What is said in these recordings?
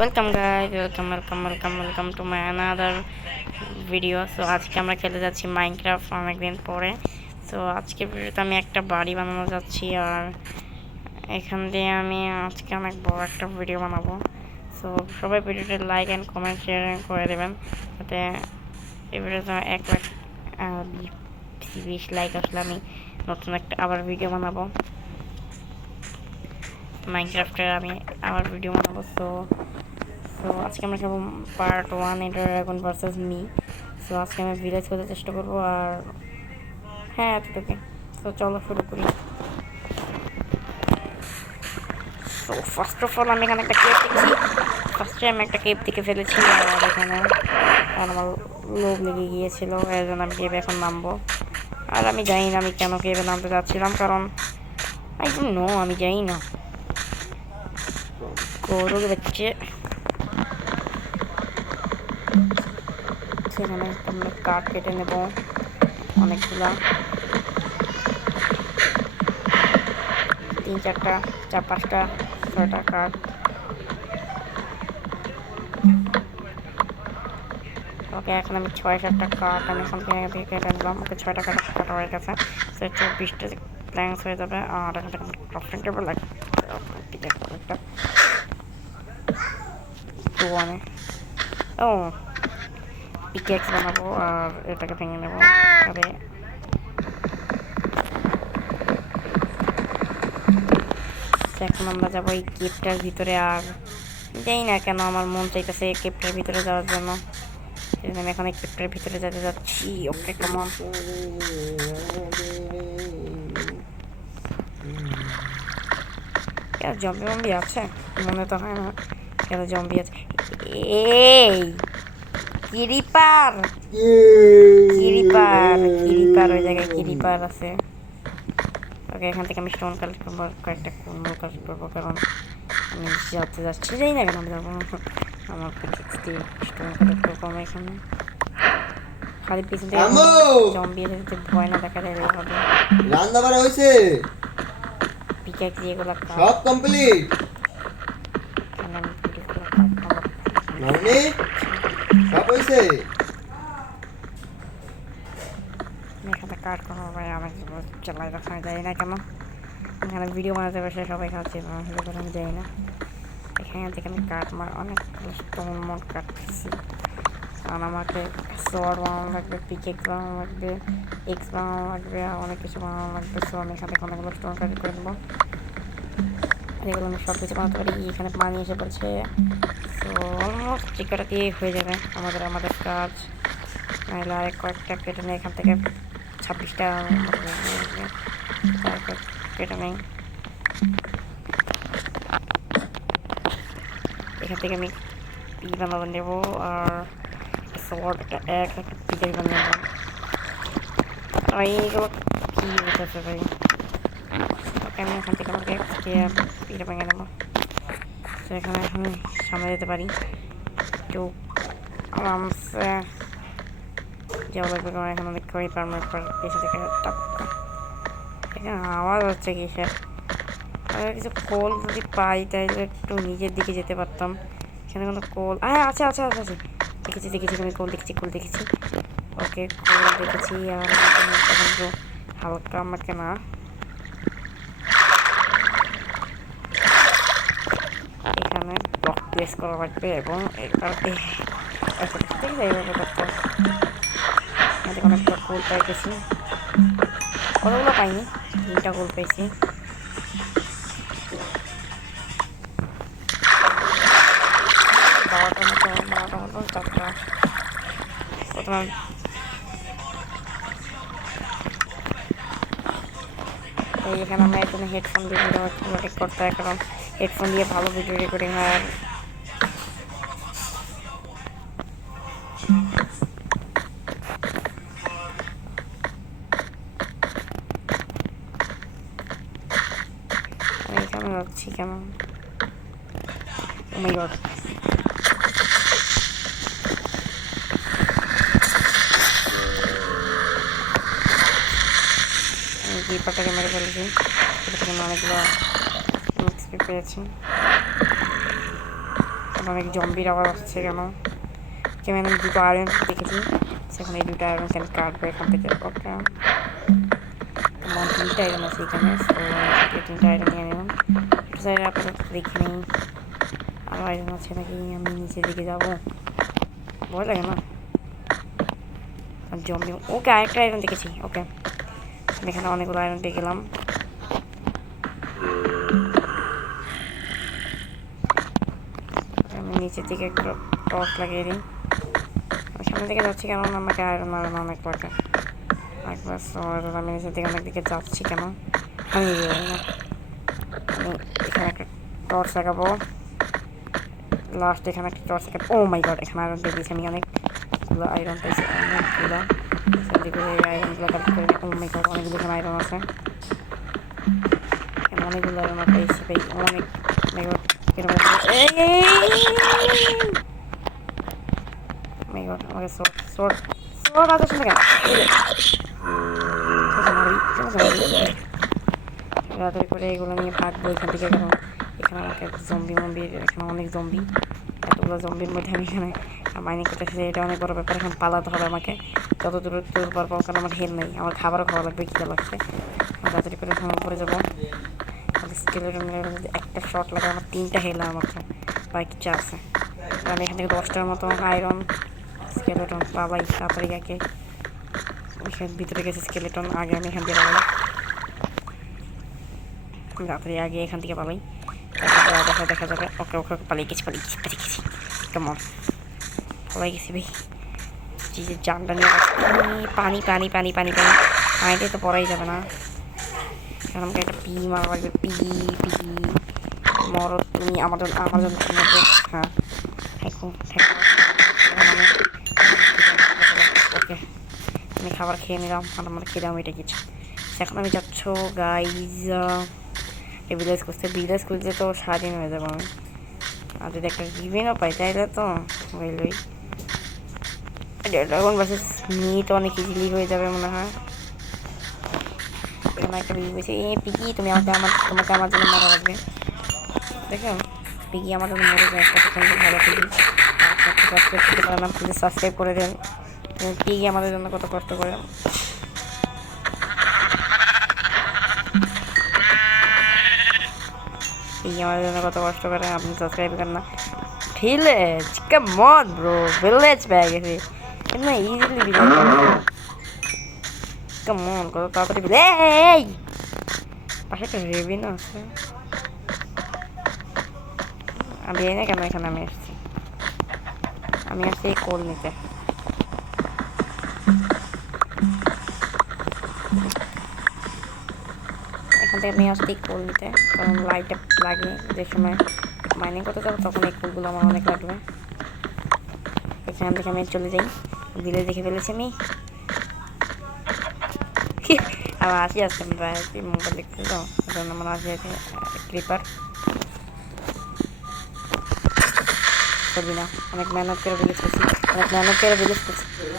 Welcome guys, welcome to my another video. So আজকে আমরা খেলতে যাচ্ছি মাইনক্রাফট অনেকদিন পরে। সো আজকে ভিডিওতে আমি একটা বাড়ি বানানো যাচ্ছি, আর এখান দিয়ে আমি আজকে অনেক বড় একটা ভিডিও বানাবো। সো সবাই ভিডিওতে লাইক অ্যান্ড কমেন্ট শেয়ার করে দেবেন, যাতে এই ভিডিওতে 1 লাখ 20 লাইক আসলে আমি নতুন একটা আবার ভিডিও বানাবো, মাইনক্রাফটের আমি আবার ভিডিও বানাবো। সো আজকে আমরা খেলবো part 1 endure dragon versus me. So আজকে আমি ভিলেজ করতে চেষ্টা করবো, আর হ্যাঁ এতটুকু। তো চলো শুরু করি। সো ফার্স্ট অফ অল আমি এখানে একটা কেপ দেখছি, ফার্স্টে আমি একটা কেপ থেকে ফেলেছি, আর এখানে আমার লোভ লেগে গিয়েছিল, এর জন্য আমি কেবে এখন নামবো। আর আমি জানি না আমি কেন কেবে নামতে যাচ্ছিলাম, কারণ আই ডোন্ট নো, আমি জানি না। গরুর বাচ্চা সেখানে আমরা কাঠ কেটে নেব অনেকগুলা, 3-4টা 4-5টা 6টা কাঠ। ওকে, এখন আমি 6-7টা কাঠ আমি এখান থেকে কেটে নিলাম। ওকে, 6টা কাঠ কাটা হয়ে গেছে। সো 24টা প্ল্যাঙ্কস হয়ে যাবে, আর এখান থেকে ক্রাফটিং টেবিল লাগবে একটা। তো আমি পিকেক্স বানাবো, আর এটাকে ভেঙে নেবো। তবে এখন আমরা যাবো এই কেপটার ভিতরে, আর জানি না কেন আমার মন চাইতেছে কেপটার ভিতরে যাওয়ার জন্য, আমি এখন এই কেপটার ভিতরে যেতে যাচ্ছি। ওকে, কেমন জম্বি মম্বি আছে মনে তো হয় না, কেন জম্বি আছে? এই কিরিপার কিরিপার কিরিপার ওই জায়গায় কিরিপার আছে। ওকে, এখান থেকে আমি স্টোন কালেক্ট করবো, কয়েকটা কুমড়ো কালেক্ট করবো, কারণ আমি যাতে যাচ্ছি যাই না কেন আমি যাবো। আমার স্টোন কালেক্ট করবো আমি এখানে। খালি পিছন থেকে জম্বি এসে ভয় না দেখা যায় এইভাবে। রান্না বাড়া হয়েছে, পিকেক দিয়ে এগুলো সব কমপ্লিট। মামনি সব হয়েছে। এখানে কাট করবো ভাই, আমার চালাই রাখা যায় না কেন। এখানে ভিডিও বানাতে বসে সবাই খাচ্ছে, আমি যাই না। এখান থেকে আমি কাঠ অনেক স্টোন মোট কাটতেছি, কারণ আমাকে সোয়ার্ড বানানো লাগবে, পিকেক্স বানানো লাগবে, এক্স বানানো লাগবে, আর অনেক কিছু বানানো লাগবে। সো আমি এখান থেকে অনেকগুলো স্টোন কালেক্ট করে দেবো, এগুলো আমি সব কিছু বানাতে পারি। এখানে পানি এসে পড়ছে, সো অলমোস্ট চিকাটা দিয়ে হয়ে যাবে আমাদের কাজ। নাহলে আরেক কয়েকটা কেটে নিয়ে এখান থেকে 26টা কেটে নেই। এখান থেকে আমি পি বানাবো নেবো, আর শর্ট একটা একটা পিটাই বানিয়ে নেব। আর এইগুলো কী হতেছে ভাই? ওকে, আমি এখান থেকে আমাকে পিঠে ভেঙে নেবো। তো এখানে এখন সামনে যেতে পারি একটু আরামসে যাওয়া লাগবে, কারণ এখন অনেক করে পারমার পেছন থেকে টাক্কা। এখানে আওয়াজ হচ্ছে কিসের? কিছু কোল যদি পাই তাহলে একটু নিজের দিকে যেতে পারতাম। এখানে কোনো কোল আছে আছে আছে আছে, দেখেছি আমি কোল দেখেছি। ওকে, কোল দেখেছি, আর একটু হালকা আমাকে না এখানে ব্লক প্লেস করা লাগবে, এবং এইভাবে করতে অনেকটা কোল পাই গেছি। কতগুলো পাইনি, 3টা কোল পেয়েছি। বারোটার মতো 4টা। প্রথমে এখানে আমরা এখানে হেডফোন দিয়ে ভিডিও রেকর্ড করতে হয়, কারণ হেডফোন দিয়ে ভালো ভিডিও রেকর্ডিং হয়। আর এখানে যাচ্ছি কেন? ও মাই গড, আমি কিপারটাকে মেরে ফেলেছি, এটা থেকে আমি অনেকগুলো এক্সপি পেয়েছি। অনেক জম্বির আওয়াজ আসছে কেন? কেমন আমি দুটো আয়রন দেখেছি, সেখানে এই দুটো আয়রন কেন কাটবে এখান থেকে? ওকে, আমার 3টা আয়রন আছে এখানে, তো 3টা আয়রন নিয়ে নিলাম। একটু সাইডে আপাতত দেখে নিই আরও আয়রন আছে নাকি। আমি নিচের দিকে যাবো, ভয় লাগে না জম্বি। ওকে, আরেকটা আয়রন দেখেছি। ওকে, এখানে অনেকগুলো আয়রন পেয়ে গেলাম। আমি নিচের দিকে একটু টর্চ লাগিয়ে দিই। আমি সামনের দিকে যাচ্ছি কেন? আমাকে আয়রন মারানো অনেক লাগে। একবার আমি নিচের দিকে অনেক দিকে যাচ্ছি কেন? আমি এখানে একটা টর্চ লাগাবো। লাস্ট এখানে একটা টর্চ লাগাবো। ও মাই গড, এখানে আয়রন পেয়ে দিয়েছি আমি, অনেকগুলো আয়রন পেয়েছি, অনেকগুলো। সেদিকে এই আয়রনগুলো কালেক্ট করে। ও মাই গড, অনেকগুলো এখানে আয়রন আছে, অনেকগুলো আয়রন পেয়েছি ভাই, অনেক। আমাকে সোর্ড সোর্ড সোর্ড আছে শুনে কেন? তাড়াতাড়ি করে এগুলো নিয়ে ভাগবো এখান থেকে, কারণ এখানে আমাকে জম্বির এখানে অনেক জম্বি। এতগুলো জম্বির মধ্যে আমি এখানে মাইনিং করতেছি, এটা অনেক বড় ব্যাপার। এখন পালাতে হবে আমাকে যত দূর পারবো, কারণ আমার হেল নেই, আমার খাবারও খাওয়া লাগবে, খিদে লাগছে। তাড়াতাড়ি করে এখন উপরে যাবো। স্কেলেটন একটা শট লাগে, আমার 3টা হেল মাত্র, বাকি আছে। আমি এখান থেকে 10টার মতো আয়রন স্কেলেটন পালাই। তাড়াতাড়ি আগে ভিতরে গেছে স্কেলেটন, আগে আমি এখান থেকে পালাই, তাড়াতাড়ি আগে এখান থেকে পালাই। দেখা যাবে। ওকে ওকে, পালিয়ে গেছি কেমন পালাই গেছি ভাই। যে জানটা নিয়ে পানি পানি পানি পানি পানি পানিতে তো পড়াই যাবে না, কারণ আমাকে একটা পি মারা লাগবে। পি মর তুমি আমার জন্য হ্যাঁ। ওকে, আমি খাবার খেয়ে নিলাম আর আমার খেলাম এটা কিছু। এখন আমি যাচ্ছ গাইজ ভিলেজ করতে। ভিলেজ করতে তো সারাদিন হয়ে যাবো আমি, আর যদি একটা রিভেনও পাই তাইলে তো ওই ড্রাগন ভার্সেস মি তো অনেক ইজিলি হয়ে যাবে মনে হয়। এখানে একটা বিজি বলছে, এ পিকি তুমি তোমাকে আমার জন্য মারা লাগবে। দেখো পিকি আমার জন্য মরে যায়, কত সুন্দর ভালো পিকি। সাবস্ক্রাইব করতে পারলাম, প্লিজ সাবস্ক্রাইব করে দেন। পিকি আমাদের জন্য কত কষ্ট করে। পিকি আমাদের জন্য কত কষ্ট করে, আপনি সাবস্ক্রাইব করেন না। Village come on bro, village পেয়ে গেছি না, ইজিলি ভিলেজ। কাম অন, কত তাড়াতাড়ি ভিলেজ। পাশে একটা রেভিন আছে, আমি জানি না কেন এখানে আমি আসছি কোল নিতে। এখান থেকে আমি আসছি কোল নিতে, কারণ লাইটে লাগে যে সময় মাইনিং করতে যাবো, তখন এই কোলগুলো আমার অনেক লাগবে। এখান থেকে আমি চলে যাই, ভিলেজ দেখে ফেলেছি আমি। আমার আসি আসছে, মোবাইল দেখতে তো আমার আসি আছে ক্রিপার। করবি না, অনেক মেহনত করে ভিলেজ করছি,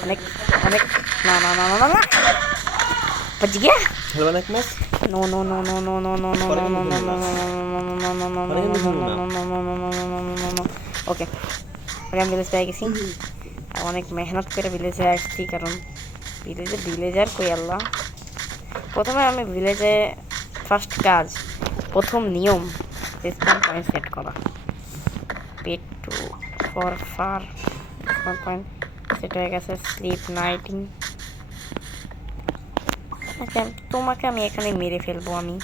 অনেক না না না না না बच गया। খেলবেন এক match? No no no no no no no no no no no no. Okay, আমি ভিলেজ পেয়ে গেছি। অনেক মেহনত করে ভিলেজে আসছি, কারণ ভিলেজার কই আল্লাহ। প্রথমে আমি ভিলেজে ফার্স্ট কাজ, প্রথম নিয়ম স্পন পয়েন্ট সেট করা। পেট টু ফর ফার স্পন পয়েন্ট সেট হয়ে গেছে। স্লিপ নাইটিং, তোমাকে আমি এখানে মেরে ফেলবো। আমি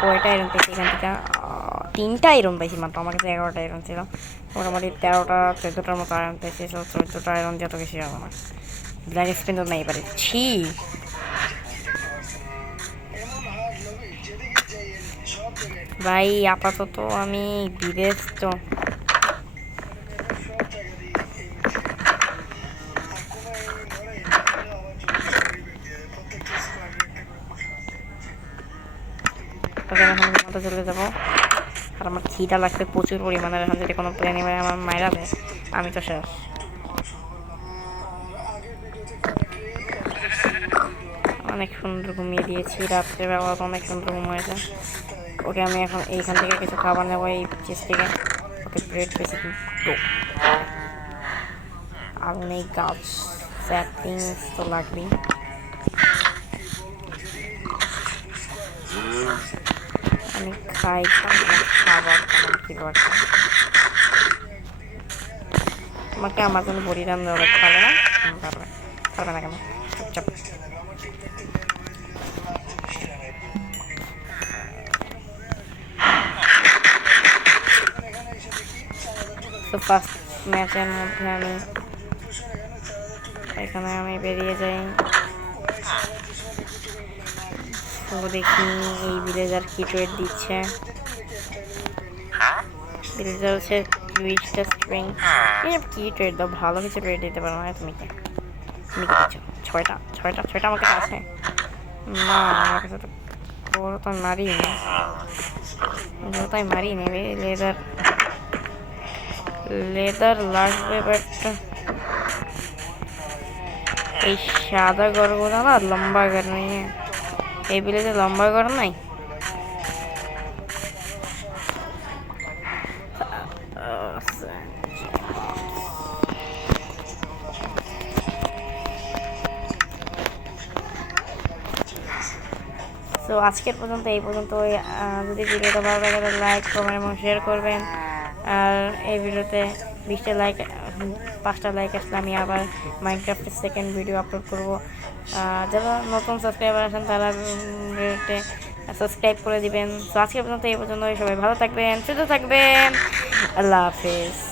কয়টা আয়রন পেয়েছি এখান থেকে? 3টা আয়রন পাইছি মাত্র, আমার কাছে 11টা আয়রন ছিল। মোটামুটি 13টা-14টার মতো আয়রন পেয়েছি। 14টা আয়রন যত বেশি হবে না, ব্ল্যাক স্পিন তো নাই পারে। ছি, ভাই আপাতত আমি বিদেশ তো ওকে এখন ঘুমাতে চলে যাবো। আর আমার খিদা লাগছে প্রচুর পরিমাণে, এখন যদি কোনো প্লেন এবার আমার মায়েরা দেয় আমি তো শেষ। অনেক সুন্দর ঘুমিয়ে দিয়েছি, রাত্রে ব্যবহার অনেক সুন্দর ঘুম হয়েছে। ওকে আমি এখন এইখান থেকে কিছু খাবার নেবো, এই চিজ থেকে। ওকে ব্রেড পেয়েছি দুটো, আর নেই গাছ, সেটিংস তো লাগবেই। আমি খাই খাবার খাবার আমাকে আমার জন্য বড়ি রান্না হবে, পারবে না? পারবে, পারবে না কেন? চুপচাপ। তো ফার্স্ট ম্যাচের মধ্যে আমি বেরিয়ে যাই। তো দেখি এই ভিলেজার কি ট্রেড দিচ্ছে। ভিলেজার হচ্ছে 20টা স্ট্রিং। কি ট্রেড দাও, ভালো কিছু ট্রেড দিতে পারো না তুমি? তুমি কি দিচ্ছ? ছয়টা আমার কাছে আছে না, আমার কাছে তো বড় তো মারি না, তাই মারি নেবে। লেদার লাগবে, বাট এই সাদা গড়গুলো না লম্বা গড় নেই, এই বিলেতে লম্বা গড় নাই। তো আজকের পর্যন্ত এই পর্যন্তই। যদি ভিডিওটা ভালো লাগে তাহলে লাইক কমেন্ট এবং শেয়ার করবেন। আর এই ভিডিওতে 20টা লাইক 5টা লাইক আসলে আমি আবার মাইনক্রাফটের সেকেন্ড ভিডিও আপলোড করবো। যারা নতুন সাবস্ক্রাইবার আছেন তারা ভিডিওতে সাবস্ক্রাইব করে দিবেন। তো আজকের পর্যন্ত এই পর্যন্ত, সবাই ভালো থাকবেন, সুস্থ থাকবেন, আল্লাহ হাফেজ।